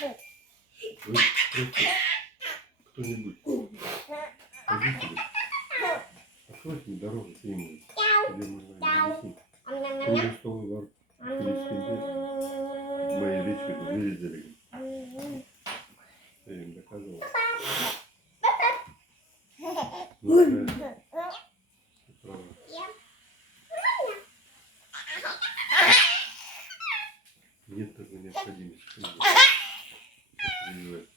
Вы просто кто-нибудь, родители, откройте дорогу к нему, где можно объяснить. Круглый стол и вар. Мои лички вырезали. Я им доказывал. Ну, правда. Нет такой необходимости. Прививать.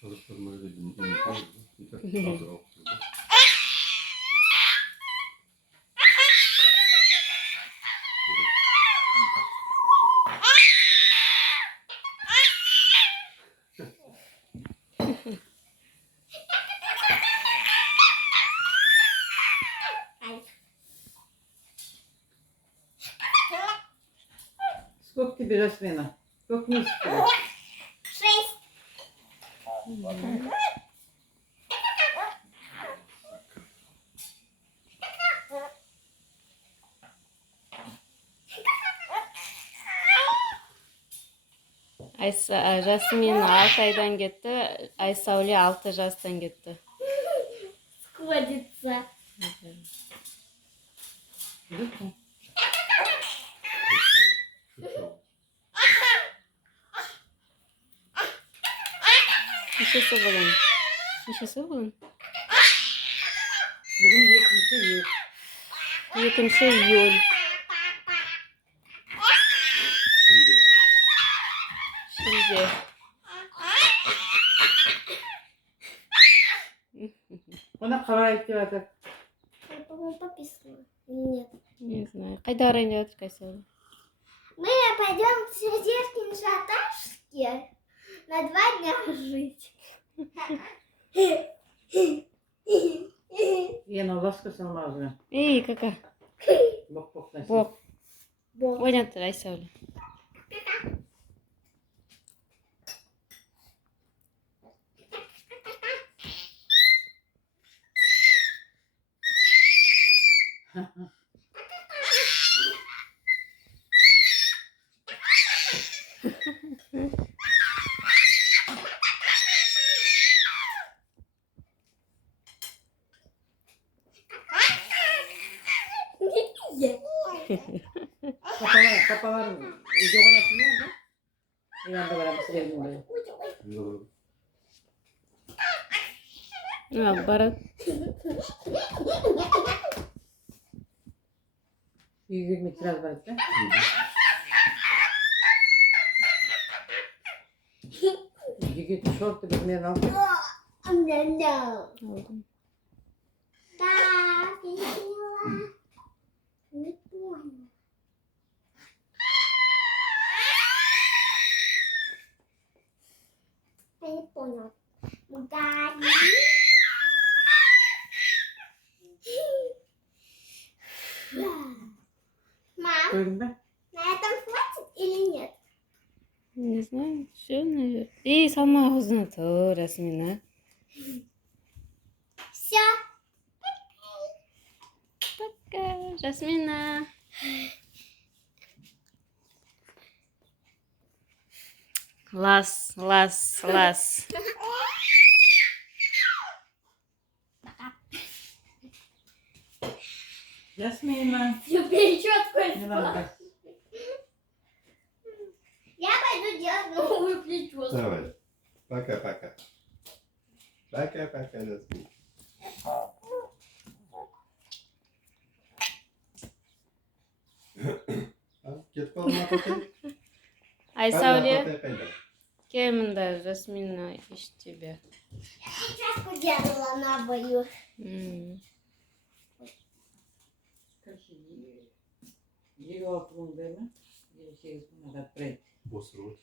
Просто мои люди не поняли, и так позвал. Сколько тебе, Жасмина? Сколько месяцев тебе? 6. Жасмин 6 aydan ketdi, Айсауле 6 жасtan ketdi. Сходится. Nechasi bugun? Nechasi bugun? Bugün 2 yıl. 2 iyul. Şimdi. Shilde. Ona karar ettiler. По-моему, пописано. Нет. Не знаю. Қайда ағайын деп жатыр Айсауле? Мы пойдем к Сердешкин Шаташке на 2 дня жить. Yine lastasın ağzına. Ей, кака. Bok bok nasıl? Боқ. Бог. Ойнап тұр Айсауле. Kapalar videodan atılıyor mu? Yanında var bir silelim burayı. Ну, Барады. Büyük bir kiraz var işte. Büyük şort bir meral aldı. Алдым. Да, я не поняла. Не поняла. Я не понял. Угадай. Мам, Gördün mü? на этом хватит или нет? Не знаю. Все, наверное. Ей, салма аузына тұр, Жасмина. Все. Пока, Жасмина. Лас. Yasmina. Все, перечетку Ne var? Я пойду делать новую прическу. давай. Пока-пока. Пока-пока, Жасмин. Кетіп қалды ма апатай? Айсауле, Апатай қайда? кел мында, Жасмина ищет тебя. Прическу делала новую. Yedi altı bunu verme. 7-8 bunu da bırak. Осы вот.